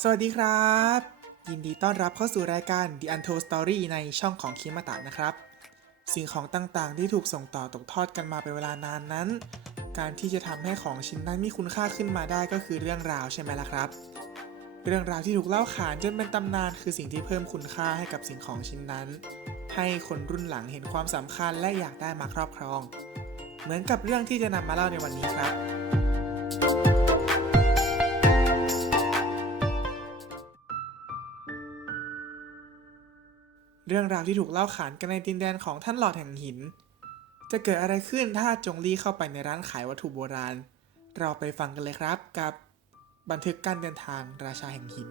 สวัสดีครับ ยินดีต้อนรับเข้าสู่รายการ The Untold Story ในช่องของคิมาตะนะครับ สิ่งของต่างๆ ที่ถูกส่งต่อตกทอดกันมาเป็นเวลานานนั้น การที่จะทำให้ของชิ้นนั้นมีคุณค่าขึ้นมาได้ก็คือเรื่องราวใช่ไหมล่ะครับ เรื่องราวที่ถูกเล่าขานจนเป็นตำนานคือสิ่งที่เพิ่มคุณค่าให้กับสิ่งของชิ้นนั้น ให้คนรุ่นหลังเห็นความสำคัญและอยากได้มาครอบครอง เหมือนกับเรื่องที่จะนำมาเล่าในวันนี้ครับ เรื่องราวที่ถูกเล่าขานกันในดินแดนของท่านหลอดแห่งหิน จะเกิดอะไรขึ้นถ้าจงลี่เข้าไปในร้านขายวัตถุโบราณ เราไปฟังกันเลยครับกับบันทึกการเดินทางราชาแห่งหิน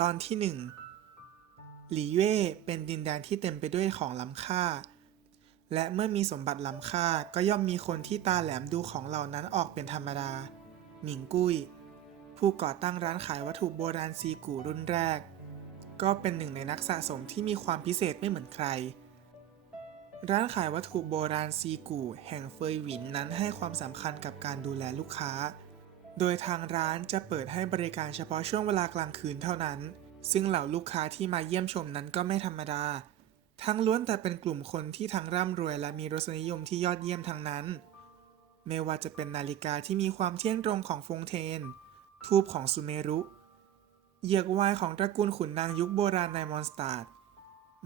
ตอนที่หนึ่ง หลี่เย่เป็นดินแดนที่เต็มไปด้วยของล้ำค่า และเมื่อมีสมบัติล้ำค่าก็ย่อมมีคนที่ตาแหลมดูของเหล่านั้นออกเป็นธรรมดา หมิงกุ้ย ผู้ก่อตั้งร้านขายวัตถุโบราณซีกูรุ่นแรก ก็เป็นหนึ่งในนักสะสมที่มีความพิเศษไม่เหมือนใคร ร้านขายวัตถุโบราณซีกูแห่งเฟยหวินนั้นให้ความสำคัญกับการดูแลลูกค้า โดยทางร้านจะเปิดให้บริการเฉพาะช่วงเวลากลางคืนเท่านั้น ซึ่งเหล่าลูกค้าที่มาเยี่ยมชมนั้นก็ไม่ธรรมดา ทั้งล้วนแต่เป็นกลุ่มคนที่ทั้งร่ำรวยและมีรสนิยมที่ยอดเยี่ยมทั้งนั้น ไม่ว่าจะเป็นนาฬิกาที่มีความเที่ยงตรงของฟงเทน ทูบของซูเมรุ เหยือกวายของตระกูลขุนนางยุคโบราณในมอนสตาร์ด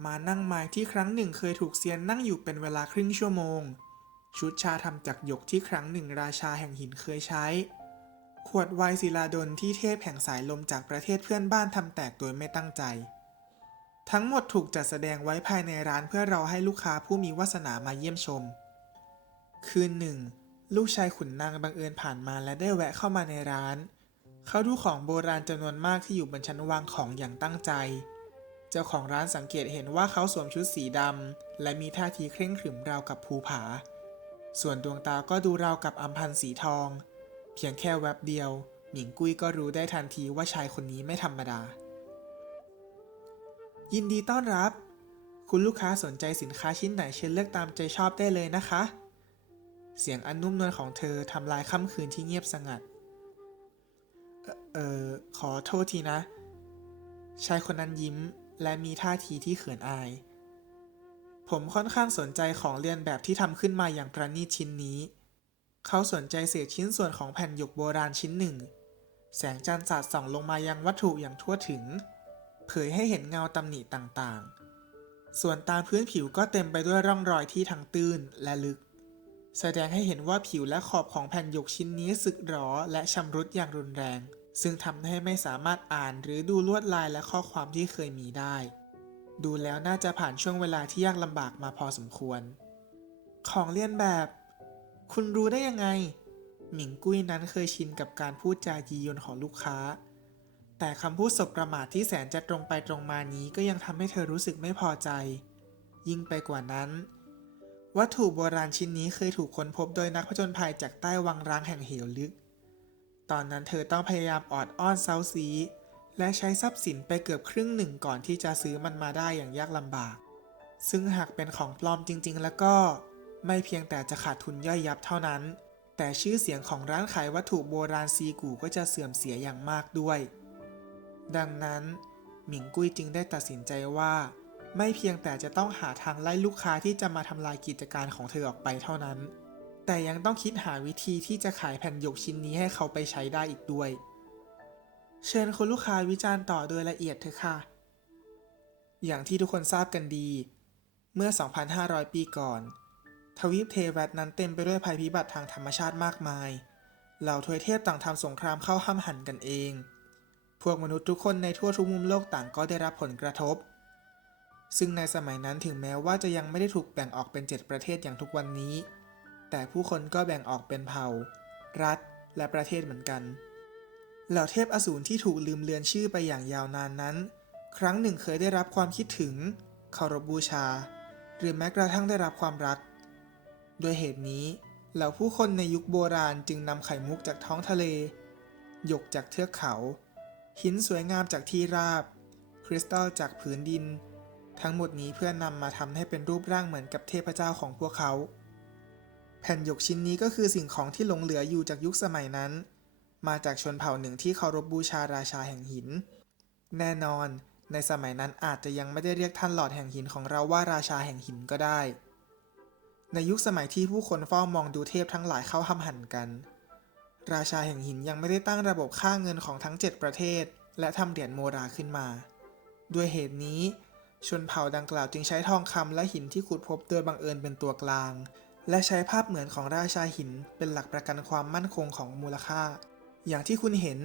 มานั่งไม้ที่ครั้งหนึ่งเคยถูกเซียนนั่งอยู่เป็นเวลาครึ่งชั่วโมง ชุดชาทำจากหยกที่ครั้งหนึ่งราชาแห่งหินเคยใช้ ขวดไวน์ศิลาดลที่เทพแห่งสายลมจากประเทศเพื่อนบ้านทำแตกโดยไม่ตั้งใจ ทั้งหมดถูกจัดแสดงไว้ภายในร้านเพื่อรอให้ลูกค้าผู้มีวาสนามาเยี่ยมชม คืนหนึ่ง ลูกชายขุนนางบังเอิญผ่านมาและได้แวะเข้ามาในร้าน เขาดูของโบราณจำนวนมากที่อยู่บนชั้นวางของอย่างตั้งใจ เจ้าของร้านสังเกตเห็นว่าเขาสวมชุดสีดำและมีท่าทีเคร่งขรึมราวกับภูผา ส่วนดวงตาก็ดูราวกับอัมพันธ์สีทอง เพียงแค่แวบเดียว หมิงกุ้ยก็รู้ได้ทันทีว่าชายคนนี้ไม่ธรรมดา ยินดีต้อนรับ คุณลูกค้าสนใจสินค้าชิ้นไหนเชิญเลือกตามใจชอบได้เลยนะคะ เสียงอันนุ่มนวลของเธอทำลายค่ำคืนที่เงียบสงัด เอ่อเออขอโทษทีนะ ชายคนนั้นยิ้มและมีท่าทีที่เขินอาย ผมค่อนข้างสนใจของเรียนแบบที่ทำขึ้นมาอย่างประณีตชิ้นนี้ เขาสนใจเศษชิ้นส่วนของแผ่นหยกโบราณชิ้นหนึ่ง แสงจันทร์สาดส่องลงมายังวัตถุอย่างทั่วถึง เผยให้เห็นเงาตำหนิต่างๆ ส่วนตามพื้นผิวก็เต็มไปด้วยร่องรอยที่ทั้งตื้นและลึก แสดงให้เห็นว่าผิวและขอบของแผ่นหยกชิ้นนี้สึกหรอและชำรุดอย่างรุนแรง ซึ่งทำให้ไม่สามารถอ่านหรือดูลวดลายและข้อความที่เคยมีได้ ดูแล้วน่าจะผ่านช่วงเวลาที่ยากลำบากมาพอสมควร ของเลียนแบบ คุณรู้ได้ยังไง หมิงกุ้ยนั้นเคยชินกับการพูดจายียวนของลูกค้า แต่คำพูดสบประมาทที่แสนจะตรงไปตรงมานี้ก็ยังทำให้เธอรู้สึกไม่พอใจ ยิ่งไปกว่านั้น วัตถุโบราณชิ้นนี้เคยถูกค้นพบโดยนักผจญภัยจากใต้วังร้างแห่งเหวลึก ตอนนั้นเธอต้องพยายามออดอ้อนเซาซีและใช้ทรัพย์สินไปเกือบครึ่งหนึ่งก่อนที่จะซื้อมันมาได้อย่างยากลำบาก ซึ่งหากเป็นของปลอมจริง ๆ แล้วก็ ไม่เพียงแต่จะขาดทุนย่อยยับเท่านั้น แต่ชื่อเสียงของร้านขายวัตถุโบราณซีกูก็จะเสื่อมเสียอย่างมากด้วย ดังนั้น หมิงกุ้ยจึงได้ตัดสินใจว่า ไม่เพียงแต่จะต้องหาทางไล่ลูกค้าที่จะมาทำลายกิจการของเธอออกไปเท่านั้น แต่ยังต้องคิดหาวิธีที่จะขายแผ่นหยกชิ้นนี้ให้เขาไปใช้ได้อีกด้วย เชิญคุณลูกค้าวิจารณ์ต่อโดยละเอียดเถอะค่ะ อย่างที่ทุกคนทราบกันดี เมื่อ 2,500 ปีก่อน ทวีปเทแวตนั้นเต็มไปด้วยภัยพิบัติทางธรรมชาติมากมาย เหล่าทวยเทพต่างทำสงครามเข้าห้ามหันกันเอง พวกมนุษย์ทุกคนในทั่วทุกมุมโลกต่างก็ได้รับผลกระทบ ซึ่งในสมัยนั้นถึงแม้ว่าจะยังไม่ได้ถูกแบ่งออกเป็น 7 ประเทศอย่างทุกวันนี้ แต่ผู้คนก็แบ่งออกเป็นเผ่า รัฐ และประเทศเหมือนกัน เหล่าเทพอสูรที่ถูกลืมเลือนชื่อไปอย่างยาวนานนั้น ครั้งหนึ่งเคยได้รับความคิดถึงเคารพบูชา หรือแม้กระทั่งได้รับความรัก ด้วยเหตุนี้เหล่าผู้คนในยุคโบราณจึงนำไข่มุกจากท้องทะเล หยกจากเทือกเขา หินสวยงามจากที่ราบ คริสตัลจากผืนดิน ทั้งหมดนี้เพื่อนำมาทำให้เป็นรูปร่างเหมือนกับเทพเจ้าของพวกเขา แผ่นหยกชิ้นนี้ก็คือสิ่งของที่หลงเหลืออยู่จากยุคสมัยนั้น มาจากชนเผ่าหนึ่งที่เคารพบบูชาราชาแห่งหิน แน่นอนในสมัยนั้นอาจจะยังไม่ได้เรียกท่านหลอดแห่งหินของเราว่าราชาแห่งหินก็ได้ ในยุคสมัยที่ผู้คนเฝ้ามองดูเทพทั้งหลายเข้าห้ำหันกัน ราชาแห่งหินยังไม่ได้ตั้งระบบค่าเงินของทั้ง 7 ประเทศ และทำเหรียญโมราขึ้นมา ด้วยเหตุนี้ ชนเผ่าดังกล่าวจึงใช้ทองคำและหินที่ขุดพบโดยบังเอิญเป็นตัวกลาง และใช้ภาพเหมือนของราชาหินเป็นหลักประกันความมั่นคงของมูลค่า อย่างที่คุณเห็น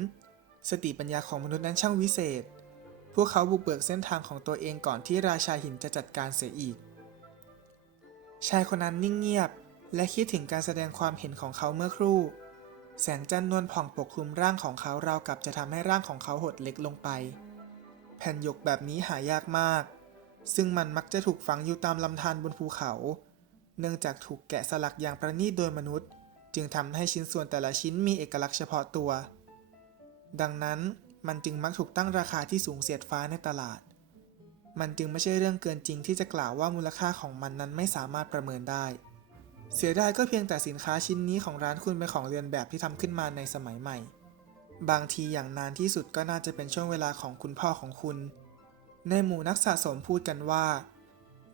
สติปัญญาของมนุษย์นั้นช่างวิเศษ พวกเขาบุกเบิกเส้นทางของตัวเองก่อนที่ราชาหินจะจัดการเสียอีก ชายคนนั้นนิ่งเงียบ และคิดถึงการแสดงความเห็นของเขาเมื่อครู่ แสงจันทร์นวลผ่องปกคลุมร่างของเขาราวกับจะทำให้ร่างของเขาหดเล็กลงไป แผ่นหยกแบบนี้หายากมาก ซึ่งมันมักจะถูกฝังอยู่ตามลำธารบนภูเขา เนื่องจากถูกแกะสลักอย่างประณีตโดยมนุษย์ จึงทำให้ชิ้นส่วนแต่ละชิ้นมีเอกลักษณ์เฉพาะตัว ดังนั้นมันจึงมักถูกตั้งราคาที่สูงเสียดฟ้าในตลาด มันจึงไม่ใช่เรื่องเกินจริงที่จะกล่าวว่ามูลค่าของมันนั้นไม่สามารถประเมินได้ เสียดายก็เพียงแต่สินค้าชิ้นนี้ของร้านคุณเป็นของเรียนแบบที่ทำขึ้นมาในสมัยใหม่ บางทีอย่างนานที่สุดก็น่าจะเป็นช่วงเวลาของคุณพ่อของคุณ ในหมู่นักสะสมพูดกันว่า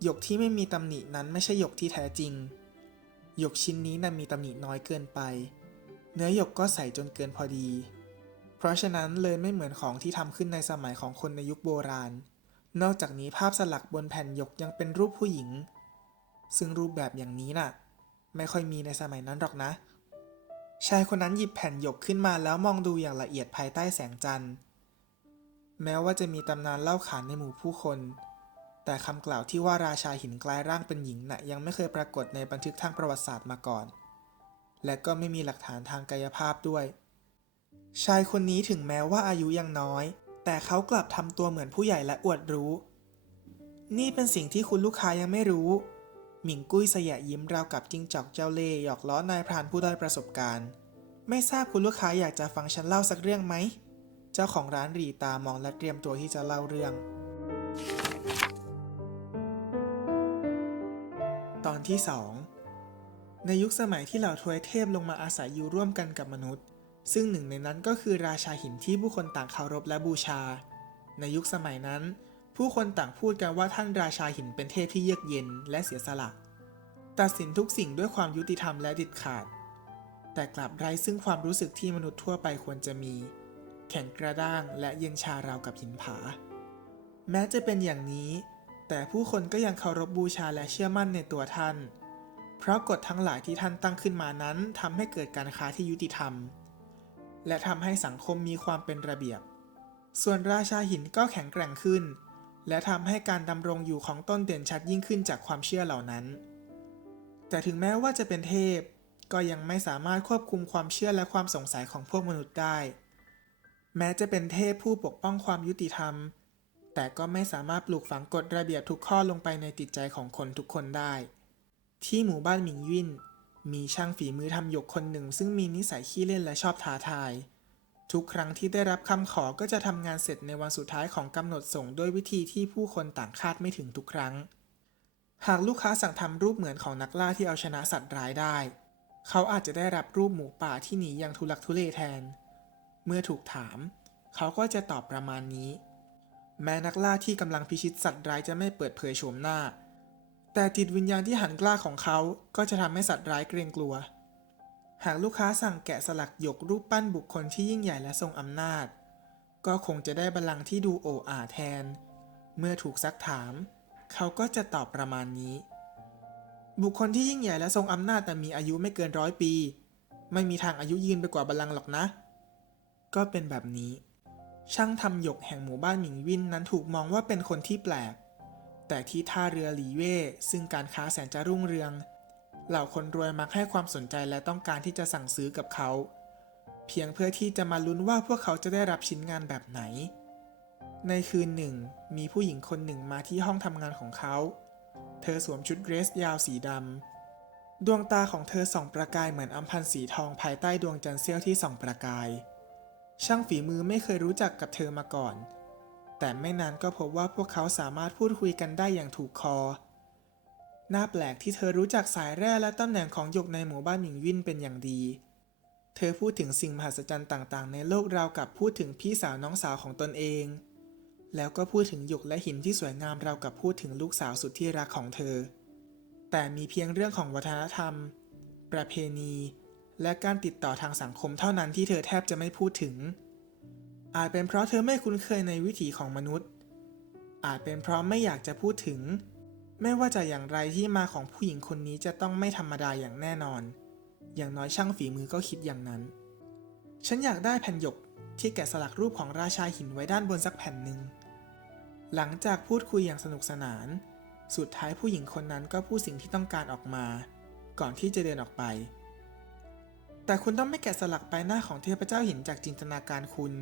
หยกที่ไม่มีตำหนินั้นไม่ใช่หยกที่แท้จริง หยกชิ้นนี้นั้นมีตำหนิน้อยเกินไป เนื้อหยกก็ใสจนเกินพอดี เพราะฉะนั้นเลยไม่เหมือนของที่ทำขึ้นในสมัยของคนในยุคโบราณ นอกจากนี้ภาพสลักบนแผ่นหยกยังเป็นรูปผู้หญิง ซึ่งรูปแบบอย่างนี้น่ะ ไม่ค่อยมีในสมัยนั้นหรอกนะ ชายคนนั้นหยิบแผ่นหยกขึ้นมาแล้วมองดูอย่างละเอียดภายใต้แสงจันทร์ แม้ว่าจะมีตำนานเล่าขานในหมู่ผู้คน แต่คำกล่าวที่ว่าราชาหินกลายร่างเป็นหญิงน่ะยังไม่เคยปรากฏในบันทึกทางประวัติศาสตร์มาก่อน และก็ไม่มีหลักฐานทางกายภาพด้วย ชายคนนี้ถึงแม้ว่าอายุยังน้อย แต่เขากลับทำตัวเหมือนผู้ใหญ่และอวดรู้ นี่เป็นสิ่งที่คุณลูกค้ายังไม่รู้ หมิงกุ้ยสยะยิ้มราวกับจิงจอกเจ้าเล่ห์หยอกล้อนายพรานผู้ด้อยประสบการณ์ ไม่ทราบคุณลูกค้าอยากจะฟังฉันเล่าสักเรื่องไหม เจ้าของร้านหรีตามองและเตรียมตัวที่จะเล่าเรื่อง ตอนที่2ในยุคสมัยที่เหล่าทวยเทพลงมาอาศัยอยู่ร่วมกันกับมนุษย์ ซึ่งหนึ่งในนั้นก็คือราชาหินที่ผู้คนต่างเคารพและบูชา ในยุคสมัยนั้น ผู้คนต่างพูดกันว่าท่านราชาหินเป็นเทพที่เยือกเย็นและเสียสละ ตัดสินทุกสิ่งด้วยความยุติธรรมและด็ดขาด แต่กลับไร้ซึ่งความรู้สึกที่มนุษย์ทั่วไปควรจะมี แข็งกระด้างและเย็นชาราวกับหินผา แม้จะเป็นอย่างนี้ แต่ผู้คนก็ยังเคารพบูชาและเชื่อมั่นในตัวท่าน เพราะกฎทั้งหลายที่ท่านตั้งขึ้นมานั้นทำให้เกิดการค้าที่ยุติธรรม และทำให้สังคมมีความเป็นระเบียบ ส่วนราชาหินก็แข็งแกร่งขึ้น และทำให้การดำรงอยู่ของต้นเด่นชัดยิ่งขึ้นจากความเชื่อเหล่านั้น แต่ถึงแม้ว่าจะเป็นเทพ ก็ยังไม่สามารถควบคุมความเชื่อและความสงสัยของพวกมนุษย์ได้ แม้จะเป็นเทพผู้ปกป้องความยุติธรรม แต่ก็ไม่สามารถปลูกฝังกฎระเบียบทุกข้อลงไปในจิตใจของคนทุกคนได้ ที่หมู่บ้านหมิงยิน มีช่างฝีมือทำหยกคนหนึ่ง ซึ่งมีนิสัยขี้เล่นและชอบท้าทาย ทุกครั้งที่ได้รับคำขอก็จะทำงานเสร็จในวันสุดท้ายของกำหนดส่งด้วยวิธีที่ผู้คนต่างคาดไม่ถึงทุกครั้ง หากลูกค้าสั่งทำรูปเหมือนของนักล่าที่เอาชนะสัตว์ร้ายได้ เขาอาจจะได้รับรูปหมูป่าที่หนีอย่างทุลักทุเลแทน เมื่อถูกถาม เขาก็จะตอบประมาณนี้ แม้นักล่าที่กำลังพิชิตสัตว์ร้ายจะไม่เปิดเผยโฉมหน้า แต่จิตวิญญาณที่หันกล้าของเขาก็จะทำให้สัตว์ร้ายเกรงกลัว หากลูกค้าสั่งแกะสลักหยกรูปปั้นบุคคลที่ยิ่งใหญ่และทรงอำนาจ ก็คงจะได้บัลลังก์ที่ดูโอ้อาแทน เมื่อถูกซักถาม เขาก็จะตอบประมาณนี้ บุคคลที่ยิ่งใหญ่และทรงอำนาจแต่มีอายุไม่เกินร้อยปี ไม่มีทางอายุยืนไปกว่าบัลลังก์หรอกนะ ก็เป็นแบบนี้ ช่างทำหยกแห่งหมู่บ้านหมิงวินนั้นถูกมองว่าเป็นคนที่แปลก แต่ที่ท่าเรือหลีเว่ซึ่งการค้าแสนจะรุ่งเรือง เหล่าคนรวยมักให้ความสนใจและต้องการที่จะสั่งซื้อกับเขา เพียงเพื่อที่จะมาลุ้นว่าพวกเขาจะได้รับชิ้นงานแบบไหน ในคืนหนึ่ง มีผู้หญิงคนหนึ่งมาที่ห้องทำงานของเขา เธอสวมชุดเดรสยาวสีดำดวงตาของเธอส่องประกายเหมือนอัมพันสีทองภายใต้ดวงจันทร์เสี้ยวที่ส่องประกาย ช่างฝีมือไม่เคยรู้จักกับเธอมาก่อน แต่ไม่นานก็พบว่าพวกเขาสามารถพูดคุยกันได้อย่างถูกคอ น่าแปลกที่เธอรู้จักสายแร่และตำแหน่งของหยกในหมู่บ้านหมิงวินเป็นอย่างดี เธอพูดถึงสิ่งมหัศจรรย์ต่างๆ ในโลกราวกับพูดถึงพี่สาวน้องสาวของตนเอง แล้วก็พูดถึงหยกและหินที่สวยงามราวกับพูดถึงลูกสาวสุดที่รักของเธอ แต่มีเพียงเรื่องของวัฒนธรรม ประเพณี และการติดต่อทางสังคมเท่านั้นที่เธอแทบจะไม่พูดถึง อาจเป็นเพราะเธอไม่คุ้นเคยในวิถีของมนุษย์ อาจเป็นเพราะไม่อยากจะพูดถึง ไม่ว่าจะอย่างไรที่มาของผู้หญิงคนนี้จะต้องไม่ธรรมดาอย่างแน่นอน อย่างน้อยช่างฝีมือก็คิดอย่างนั้น ฉันอยากได้แผ่นหยกที่แกะสลักรูปของราชาหินไว้ด้านบนสักแผ่นหนึ่ง หลังจากพูดคุยอย่างสนุกสนาน สุดท้ายผู้หญิงคนนั้นก็พูดสิ่งที่ต้องการออกมา ก่อนที่จะเดินออกไป แต่คุณต้องไม่แกะสลักใบหน้าของเทพเจ้าหินจากจินตนาการคุณ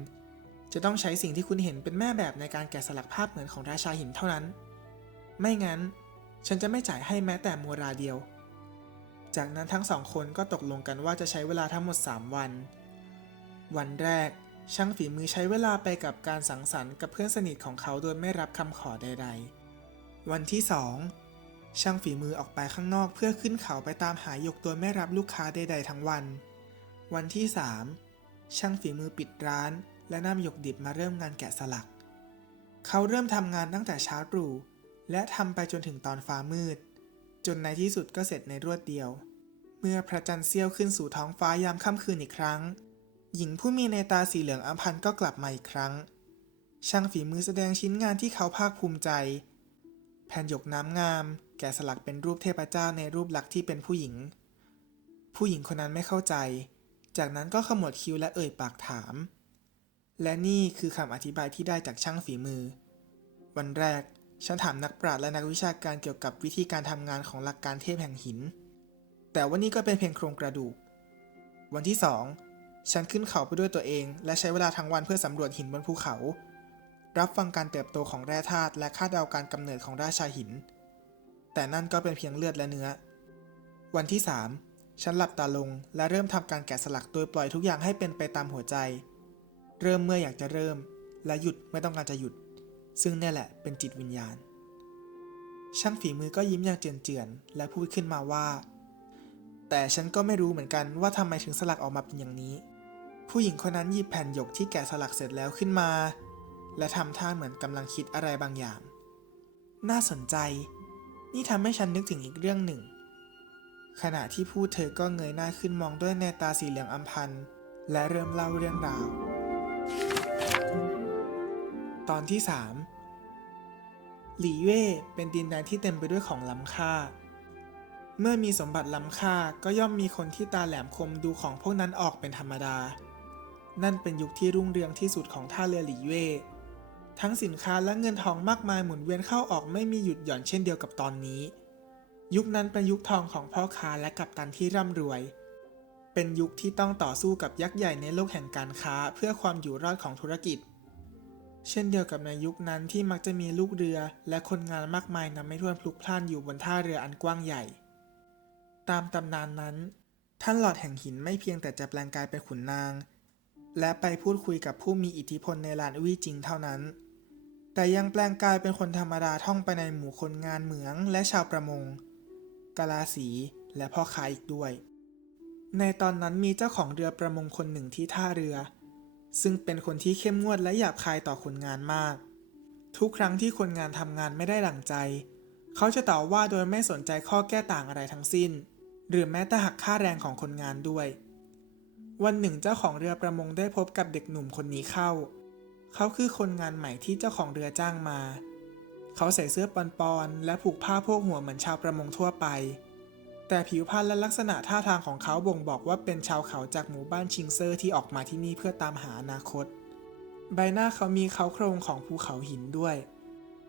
จะต้องใช้สิ่งที่คุณเห็นเป็นแม่แบบในการแกะสลักภาพเหมือนของราชาหินเท่านั้น ไม่งั้น ฉันจะไม่จ่ายให้แม้แต่มัวราเดียว จากนั้นทั้งสองคนก็ตกลงกันว่าจะใช้เวลาทั้งหมด 3 วัน วันแรกช่างฝีมือใช้เวลาไปกับการสังสรรค์กับเพื่อนสนิทของเขาโดยไม่รับคำขอใด ๆ วันที่สองช่างฝีมือออกไปข้างนอกเพื่อขึ้นเขาไปตามหาหยกโดยไม่รับลูกค้าใด ๆ ทั้งวัน วันที่สามช่างฝีมือปิดร้าน และนำหยกดิบมาเริ่มงานแกะสลัก เขาเริ่มทำงานตั้งแต่เช้าตรู่และทำไปจนถึงตอนฟ้ามืด จนในที่สุดก็เสร็จในรวดเดียว เมื่อพระจันทร์เสี้ยวขึ้นสู่ท้องฟ้ายามค่ำคืนอีกครั้ง หญิงผู้มีในตาสีเหลืองอำพันก็กลับมาอีกครั้ง ช่างฝีมือแสดงชิ้นงานที่เขาภาคภูมิใจ แผ่นหยกน้ำงาม แกะสลักเป็นรูปเทพเจ้าในรูปลักษณ์ที่เป็นผู้หญิง ผู้หญิงคนนั้นไม่เข้าใจ จากนั้นก็ขมวดคิ้วและเอ่ยปากถาม และนี่คือคำอธิบายที่ได้จากช่างฝีมือ วันแรก ฉันถามนักปราชญ์และนักวิชาการเกี่ยวกับวิธีการทำงานของหลักการเทพแห่งหิน แต่ว่านี่ก็เป็นเพียงโครงกระดูก วันที่สองฉันขึ้นเขาไปด้วยตัวเอง และใช้เวลาทั้งวันเพื่อสำรวจหินบนภูเขา รับฟังการเติบโตของแร่ธาตุและคาดเดาการกำเนิดของราชาหิน แต่นั่นก็เป็นเพียงเลือดและเนื้อ วันที่สามฉันหลับตาลงและเริ่มทำการแกะสลักโดยปล่อยทุกอย่างให้เป็นไปตามหัวใจ เริ่มเมื่ออยากจะเริ่ม และหยุดเมื่อต้องการจะหยุด ซึ่งนี่แหละเป็นจิตวิญญาณ ช่างฝีมือก็ยิ้มอย่างเจือนๆและพูดขึ้นมาว่า แต่ฉันก็ไม่รู้เหมือนกันว่าทำไมถึงสลักออกมาเป็นอย่างนี้ ผู้หญิงคนนั้นหยิบแผ่นหยกที่แกะสลักเสร็จแล้วขึ้นมา และทำท่าเหมือนกำลังคิดอะไรบางอย่าง น่าสนใจ นี่ทำให้ฉันนึกถึงอีกเรื่องหนึ่ง ขณะที่พูดเธอก็เงยหน้าขึ้นมองด้วยในตาสีเหลืองอำพันและเริ่มเล่าเรื่องราว ตอนที่ 3 หลีเว่เป็นดินแดนที่เต็มไปด้วยของล้ำค่า เมื่อมีสมบัติล้ำค่าก็ย่อมมีคนที่ตาแหลมคมดูของพวกนั้นออกเป็นธรรมดา นั่นเป็นยุคที่รุ่งเรืองที่สุดของท่าเรือหลีเว่ทั้งสินค้าและเงินทองมากมายหมุนเวียนเข้าออกไม่มีหยุดหย่อนเช่นเดียวกับตอนนี้ ยุคนั้นเป็นยุคทองของพ่อค้าและกัปตันที่ร่ำรวย เป็นยุคที่ต้องต่อสู้กับยักษ์ใหญ่ในโลกแห่งการค้าเพื่อความอยู่รอดของธุรกิจ เช่นเดียวกับในยุคนั้นที่มักจะมีลูกเรือ และคนงานมากมายนำไม่ถ้วนพลุกพล่านอยู่บนท่าเรืออันกว้างใหญ่ ตามตำนานนั้น ท่านหลอดแห่งหินไม่เพียงแต่จะแปลงกายเป็นขุนนาง และไปพูดคุยกับผู้มีอิทธิพลในลานวี่จริงเท่านั้น แต่ยังแปลงกายเป็นคนธรรมดาท่องไปในหมู่คนงานเหมืองและชาวประมงกาลาสีและพ่อค้าอีกด้วย ในตอนนั้นมีเจ้าของเรือประมงคนหนึ่งที่ท่าเรือ ซึ่งเป็นคนที่เข้มงวดและหยาบคายต่อคนงานมาก ทุกครั้งที่คนงานทำงานไม่ได้ดั่งใจ เขาจะต่อว่าโดยไม่สนใจข้อแก้ต่างอะไรทั้งสิ้น หรือแม้แต่หักค่าแรงของคนงานด้วย วันหนึ่งเจ้าของเรือประมงได้พบกับเด็กหนุ่มคนนี้เข้า เขาคือคนงานใหม่ที่เจ้าของเรือจ้างมา เขาใส่เสื้อปอนๆและผูกผ้าโพกหัวเหมือนชาวประมงทั่วไป แต่ผิวพรรณและลักษณะท่าทางของเขาบ่งบอกว่าเป็นชาวเขาจากหมู่บ้านชิงเซอร์ที่ออกมาที่นี่เพื่อตามหาอนาคต ใบหน้าเขามีเขาโครงของภูเขาหินด้วย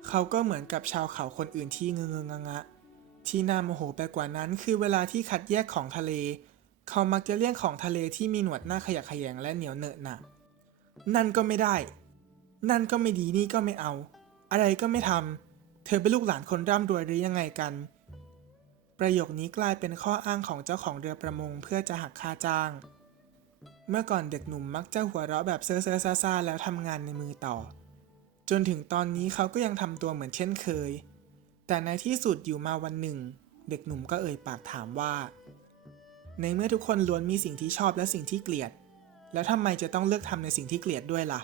เขาก็เหมือนกับชาวเขาคนอื่นที่เงงงงะ ที่น่าโมโหไปกว่านั้นคือเวลาที่คัดแยกของทะเล เขามักจะเลี่ยงของทะเลที่มีหนวดหน้าขยะแขยงและเหนียวเหนอะหนะนั่นก็ไม่ได้ นั่นก็ไม่ดีนี่ก็ไม่เอา อะไรก็ไม่ทำเธอเป็นลูกหลานคนร่ำรวยหรือยังไงกัน ประโยคนี้กลายเป็นข้ออ้างของเจ้าของเรือประมงเพื่อจะหักค่าจ้าง เมื่อก่อนเด็กหนุ่มมักจะหัวเราะแบบเซ่อเซ่อซ่าแล้วทำงานในมือต่อ จนถึงตอนนี้เขาก็ยังทำตัวเหมือนเช่นเคย แต่ในที่สุดอยู่มาวันหนึ่ง เด็กหนุ่มก็เอ่ยปากถามว่า ในเมื่อทุกคนล้วนมีสิ่งที่ชอบและสิ่งที่เกลียด แล้วทำไมจะต้องเลือกทำในสิ่งที่เกลียดด้วยล่ะ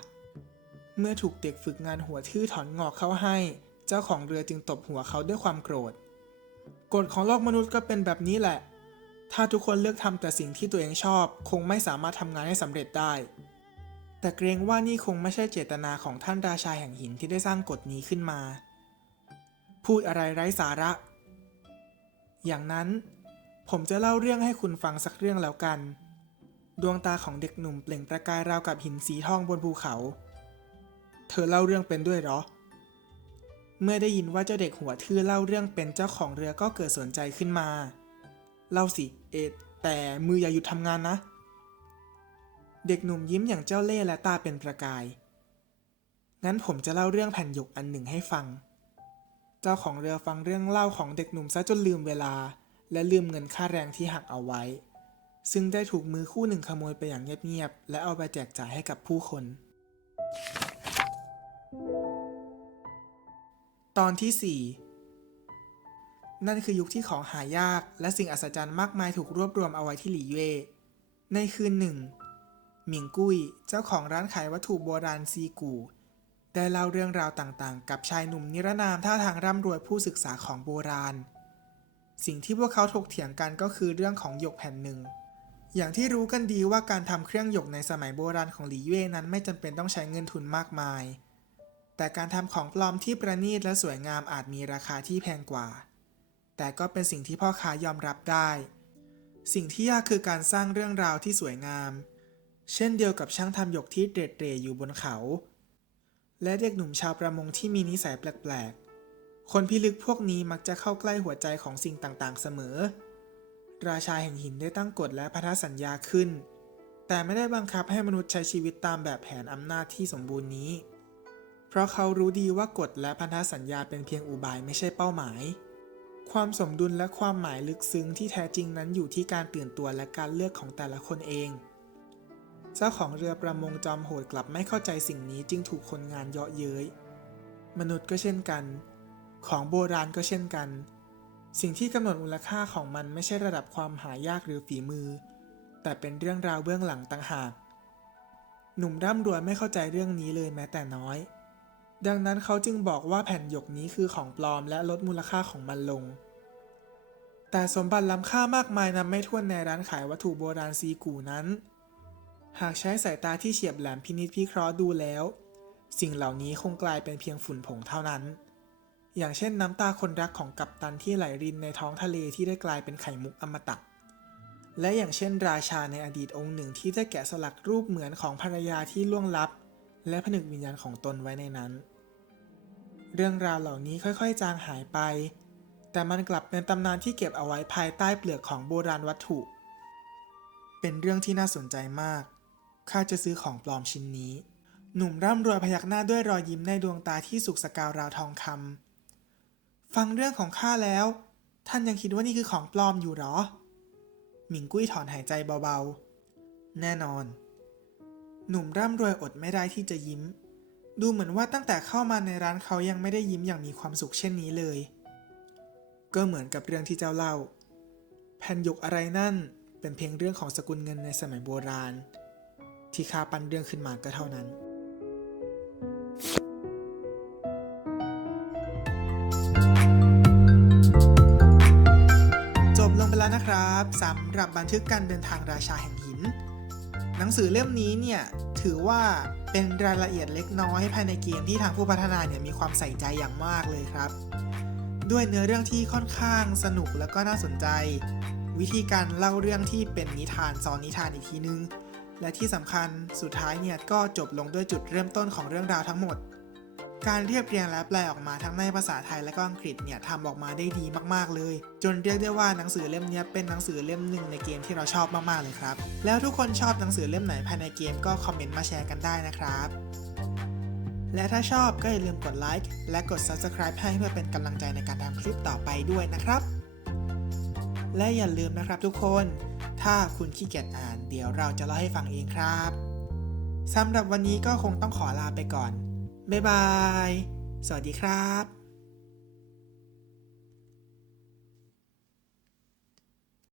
เมื่อถูกเด็กฝึกงานหัวทื่อถอนงอกเข้าให้ เจ้าของเรือจึงตบหัวเขาด้วยความโกรธ กฎของโลกมนุษย์ก็เป็นแบบนี้แหละ ถ้าทุกคนเลือกทำแต่สิ่งที่ตัวเองชอบ คงไม่สามารถทำงานให้สำเร็จได้ แต่เกรงว่านี่คงไม่ใช่เจตนาของท่านราชาแห่งหินที่ได้สร้างกฎนี้ขึ้นมา พูดอะไรไร้สาระ อย่างนั้น ผมจะเล่าเรื่องให้คุณฟังสักเรื่องแล้วกัน ดวงตาของเด็กหนุ่มเปล่งประกายราวกับหินสีทองบนภูเขา เธอเล่าเรื่องเป็นด้วยหรอ เมื่อได้ยินว่าเจ้าเด็กหัวทื่อเล่าเรื่องเป็นเจ้าของเรือก็เกิดสนใจขึ้นมา เล่าสิเอ็ดแต่มืออย่าหยุดทำงานนะ เด็กหนุ่มยิ้มอย่างเจ้าเล่ห์และตาเป็นประกาย งั้นผมจะเล่าเรื่องแผ่นหยกอันหนึ่งให้ฟัง เจ้าของเรือฟังเรื่องเล่าของเด็กหนุ่มซะจนลืมเวลา และลืมเงินค่าแรงที่หักเอาไว้ ซึ่งได้ถูกมือคู่หนึ่งขโมยไปอย่างเงียบๆและเอาไปแจกจ่ายให้กับผู้คน ตอนที่ 4 นั่นคือยุคที่ของหายากและสิ่งอัศจรรย์มากมายถูกรวบรวมเอาไว้ที่หลี่เย่ในคืนหนึ่ง หมิงกุ้ยเจ้าของร้านขายวัตถุโบราณซีกูได้เล่าเรื่องราวต่างๆ กับชายหนุ่มนิรนามท่าทางร่ำรวยผู้ศึกษาของโบราณ สิ่งที่พวกเขาถกเถียงกันก็คือเรื่องของหยกแผ่นหนึ่ง อย่างที่รู้กันดีว่าการทำเครื่องหยกในสมัยโบราณของหลี่เย่นั้นไม่จำเป็นต้องใช้เงินทุนมากมาย แต่การทำของปลอมที่ประณีตและสวยงามอาจมีราคาที่แพงกว่า แต่ก็เป็นสิ่งที่พ่อค้ายอมรับได้ สิ่งที่ยากคือการสร้างเรื่องราวที่สวยงาม เช่นเดียวกับช่างทำหยกที่เตร็ดเรอยู่บนเขา และเด็กหนุ่มชาวประมงที่มีนิสัยแปลกๆ คนพิลึกพวกนี้มักจะเข้าใกล้หัวใจของสิ่งต่างๆ เสมอ ราชาแห่งหินได้ตั้งกฎและพันธสัญญาขึ้น แต่ไม่ได้บังคับให้มนุษย์ใช้ชีวิตตามแบบแผนอำนาจที่สมบูรณ์นี้ เพราะเขารู้ดีว่ากฎและพันธสัญญาเป็นเพียงอุบายไม่ใช่เป้าหมาย ความสมดุลและความหมายลึกซึ้งที่แท้จริงนั้นอยู่ที่การตื่นตัวและการเลือกของแต่ละคนเอง เจ้าของเรือประมงจอมโหดกลับไม่เข้าใจสิ่งนี้จึงถูกคนงานเยาะเย้ย มนุษย์ก็เช่นกัน ของโบราณก็เช่นกัน สิ่งที่กำหนดมูลค่าของมันไม่ใช่ระดับความหายากหรือฝีมือ แต่เป็นเรื่องราวเบื้องหลังต่างหากหนุ่มร่ำรวยไม่เข้าใจเรื่องนี้เลยแม้แต่น้อย ดังนั้นเขาจึงบอกว่าแผ่นหยกนี้คือของปลอมและลดมูลค่าของมันลง แต่สมบัติล้ำค่ามากมายนำไม่ถ้วนในร้านขายวัตถุโบราณซีกูนั้น หากใช้สายตาที่เฉียบแหลมพินิจพิเคราะห์ดูแล้ว สิ่งเหล่านี้คงกลายเป็นเพียงฝุ่นผงเท่านั้น อย่างเช่นน้ำตาคนรักของกัปตันที่ไหลรินในท้องทะเลที่ได้กลายเป็นไข่มุกอมตะและอย่างเช่นราชาในอดีตองค์หนึ่งที่ได้แกะสลักรูปเหมือนของภรรยาที่ล่วงลับ และผนึกวิญญาณของตนไว้ในนั้น เรื่องราวเหล่านี้ค่อยๆ จางหายไป แต่มันกลับเป็นตำนานที่เก็บเอาไว้ภายใต้เปลือกของโบราณวัตถุ เป็นเรื่องที่น่าสนใจมาก ข้าจะซื้อของปลอมชิ้นนี้ หนุ่มร่ำรวยพยักหน้าด้วยรอยยิ้มในดวงตาที่สุกสกาวราวทองคำฟังเรื่องของข้าแล้ว ท่านยังคิดว่านี่คือของปลอมอยู่หรอ หมิงกุ้ยถอนหายใจเบาๆ แน่นอน หนุ่มร่ำรวยอดไม่ได้ที่จะยิ้ม ดูเหมือนว่าตั้งแต่เข้ามาในร้านเขายังไม่ได้ยิ้มอย่างมีความสุขเช่นนี้เลย ก็เหมือนกับเรื่องที่เจ้าเล่า แผ่นหยกอะไรนั่นเป็นเพียงเรื่องของสกุลเงินในสมัยโบราณ ที่ข้าปั้นเรื่องขึ้นมาก็เท่านั้นจบลงไปแล้วนะครับสำหรับบันทึกการเดินทางราชาแห่งหิน นังสือเล่มนี้เนี่ยถือว่าเป็นรายละเอียดเล็กน้อยภายในเกมที่ทางผู้พัฒนาเนี่ยมีความใส่ใจอย่างมากเลยครับ ด้วยเนื้อเรื่องที่ค่อนข้างสนุกและก็น่าสนใจ วิธีการเล่าเรื่องที่เป็นนิทานซ้อนนิทานอีกทีนึง และที่สำคัญสุดท้ายเนี่ยก็จบลงด้วยจุดเริ่มต้นของเรื่องราวทั้งหมด การเรียบเรียงและแปลออกมาทั้งในภาษาไทยและก็อังกฤษเนี่ยทำออกมาได้ดีมากๆเลย จนเรียกได้ว่าหนังสือเล่มนี้เป็นหนังสือเล่มหนึ่งในเกมที่เราชอบมากๆเลยครับ แล้วทุกคนชอบหนังสือเล่มไหนภายในเกมก็คอมเมนต์มาแชร์กันได้นะครับและถ้าชอบก็อย่าลืมกดไลค์และกด Subscribe ให้เพื่อเป็นกำลังใจในการทำคลิปต่อไปด้วยนะครับ และอย่าลืมนะครับทุกคน ถ้าคุณขี้เกียจอ่านเดี๋ยวเราจะเล่าให้ฟังเองครับ สำหรับวันนี้ก็คงต้องขอลาไปก่อน บ๊ายบาย สวัสดีครับ